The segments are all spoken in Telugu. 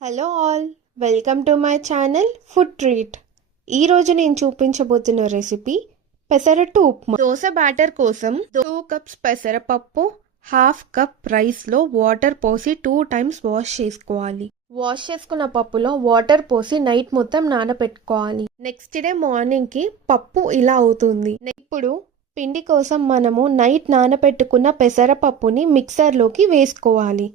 Hello all welcome to my channel food treat. ఈరోజు నేను చూపించబోతున్న రెసిపీ పెసరట్టు ఉప్మా. దోశ బ్యాటర్ కోసం టూ కప్స్ పెసరపప్పు హాఫ్ కప్ రైస్లో వాటర్ పోసి టూ టైమ్స్ వాష్ చేసుకోవాలి. వాష్ చేసుకున్న పప్పులో వాటర్ పోసి నైట్ మొత్తం నానబెట్టుకోవాలి. నెక్స్ట్ డే మార్నింగ్కి పప్పు ఇలా అవుతుంది. ఇప్పుడు పిండి కోసం మనము నైట్ నానబెట్టుకున్న పెసరపప్పుని మిక్సర్లోకి వేసుకోవాలి.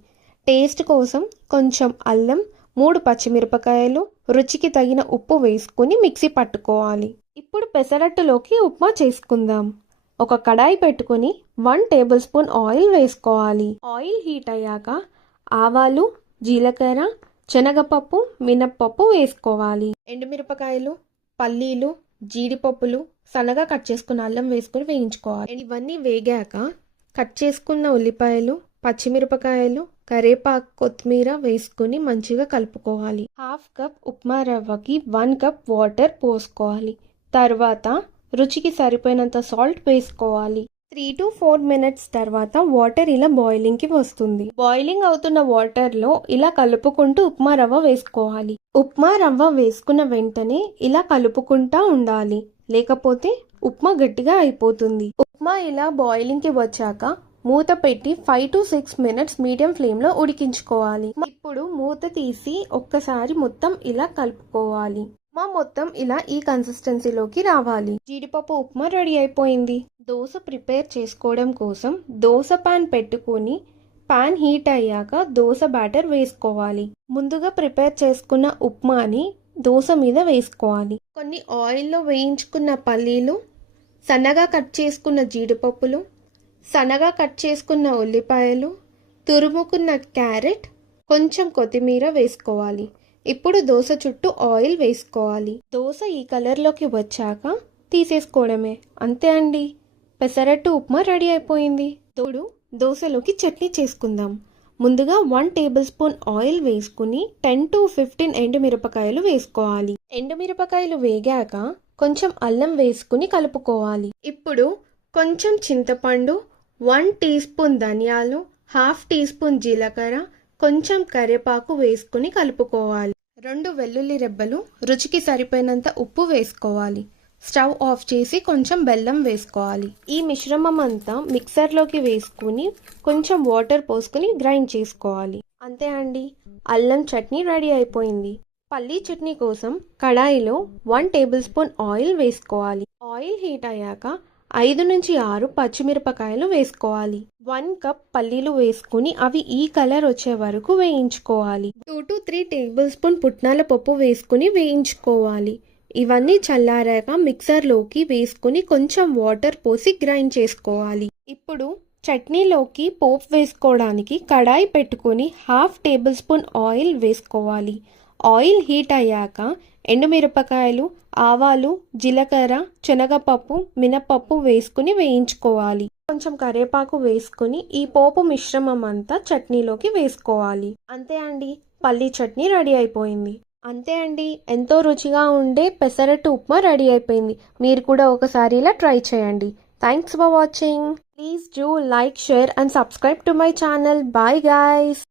టేస్ట్ కోసం కొంచెం అల్లం మూడు పచ్చిమిరపకాయలు రుచికి తగిన ఉప్పు వేసుకుని మిక్సీ పట్టుకోవాలి. ఇప్పుడు పెసరట్టులోకి ఉప్మా చేసుకుందాం. ఒక కడాయి పెట్టుకుని వన్ టేబుల్ స్పూన్ ఆయిల్ వేసుకోవాలి. ఆయిల్ హీట్ అయ్యాక ఆవాలు జీలకర్ర శనగపప్పు మినప్పప్పు వేసుకోవాలి. ఎండుమిరపకాయలు పల్లీలు జీడిపప్పులు సన్నగా కట్ చేసుకున్న అల్లం వేసుకుని వేయించుకోవాలి. ఇవన్నీ వేగాక కట్ చేసుకున్న ఉల్లిపాయలు పచ్చిమిరపకాయలు కరేపాకు కొత్తిమీర వేసుకుని మంచిగా కలుపుకోవాలి. హాఫ్ కప్ ఉప్మా రవ్వకి వన్ కప్ వాటర్ పోసుకోవాలి. తర్వాత రుచికి సరిపోయినంత సాల్ట్ వేసుకోవాలి. త్రీ టు ఫోర్ మినిట్స్ తర్వాత వాటర్ ఇలా బాయిలింగ్కి వస్తుంది. బాయిలింగ్ అవుతున్న వాటర్లో ఇలా కలుపుకుంటూ ఉప్మా రవ్వ వేసుకోవాలి. ఉప్మా రవ్వ వేసుకున్న వెంటనే ఇలా కలుపుకుంటా ఉండాలి. లేకపోతే ఉప్మా గట్టిగా అయిపోతుంది. ఉప్మా ఇలా బాయిలింగ్కి వచ్చాక మూత పెట్టి five to six minutes medium ఫ్లేమ్లో ఉడికించుకోవాలి. ఇప్పుడు మూత తీసి ఒక్కసారి మొత్తం ఇలా కలుపుకోవాలి. ఉప్మా మొత్తం ఇలా ఈ కన్సిస్టెన్సీలోకి రావాలి. జీడిపప్పు ఉప్మా రెడీ అయిపోయింది. దోశ ప్రిపేర్ చేసుకోవడం కోసం దోశ పాన్ పెట్టుకొని పాన్ హీట్ అయ్యాక దోశ బ్యాటర్ వేసుకోవాలి. ముందుగా ప్రిపేర్ చేసుకున్న ఉప్మాని దోశ మీద వేసుకోవాలి. కొన్ని ఆయిల్లో వేయించుకున్న పల్లీలు సన్నగా కట్ చేసుకున్న జీడిపప్పులు సన్నగా కట్ చేసుకున్న ఉల్లిపాయలు తురుముకున్న క్యారెట్ కొంచెం కొత్తిమీర వేసుకోవాలి. ఇప్పుడు దోశ చుట్టూ ఆయిల్ వేసుకోవాలి. దోశ ఈ కలర్లోకి వచ్చాక తీసేసుకోవడమే. అంతే అండి. పెసరట్టు ఉప్మా రెడీ అయిపోయింది. తోడు దోశలోకి చట్నీ చేసుకుందాం. ముందుగా వన్ టేబుల్ స్పూన్ ఆయిల్ వేసుకుని టెన్ టు ఫిఫ్టీన్ ఎండుమిరపకాయలు వేసుకోవాలి. ఎండుమిరపకాయలు వేగాక కొంచెం అల్లం వేసుకుని కలుపుకోవాలి. ఇప్పుడు కొంచెం చింతపండు వన్ టీ స్పూన్ ధనియాలు హాఫ్ టీ స్పూన్ జీలకర్ర కొంచెం కరివేపాకు వేసుకుని కలుపుకోవాలి. రెండు వెల్లుల్లి రెబ్బలు రుచికి సరిపోయినంత ఉప్పు వేసుకోవాలి. స్టవ్ ఆఫ్ చేసి కొంచెం బెల్లం వేసుకోవాలి. ఈ మిశ్రమం అంతా మిక్సర్లోకి వేసుకుని కొంచెం వాటర్ పోసుకుని గ్రైండ్ చేసుకోవాలి. అంతే అండి అల్లం చట్నీ రెడీ అయిపోయింది. పల్లీ చట్నీ కోసం కడాయిలో వన్ టేబుల్ స్పూన్ ఆయిల్ వేసుకోవాలి. ఆయిల్ హీట్ అయ్యాక ఐదు నుంచి ఆరు పచ్చిమిరపకాయలు వేసుకోవాలి. వన్ కప్ పల్లీలు వేసుకుని అవి ఈ కలర్ వచ్చే వరకు వేయించుకోవాలి. Two to three tablespoon పుట్నాల పప్పు వేసుకుని వేయించుకోవాలి. ఇవన్నీ చల్లారాక మిక్సర్లోకి వేసుకుని కొంచెం వాటర్ పోసి గ్రైండ్ చేసుకోవాలి. ఇప్పుడు చట్నీలోకి పోపు వేసుకోవడానికి కడాయి పెట్టుకొని హాఫ్ టేబుల్ స్పూన్ ఆయిల్ వేసుకోవాలి. ఆయిల్ హీట్ అయ్యాక ఎండుమిరపకాయలు ఆవాలు జీలకర్ర శనగపప్పు మినపప్పు వేసుకుని వేయించుకోవాలి. కొంచెం కరివేపాకు వేసుకుని ఈ పోపు మిశ్రమం అంతా చట్నీలోకి వేసుకోవాలి. అంతే అండి పల్లీ చట్నీ రెడీ అయిపోయింది. అంతే అండి ఎంతో రుచిగా ఉండే పెసరట్టు ఉప్మా రెడీ అయిపోయింది. మీరు కూడా ఒకసారి ఇలా ట్రై చేయండి. Thanks for watching please do like share and subscribe to my channel bye guys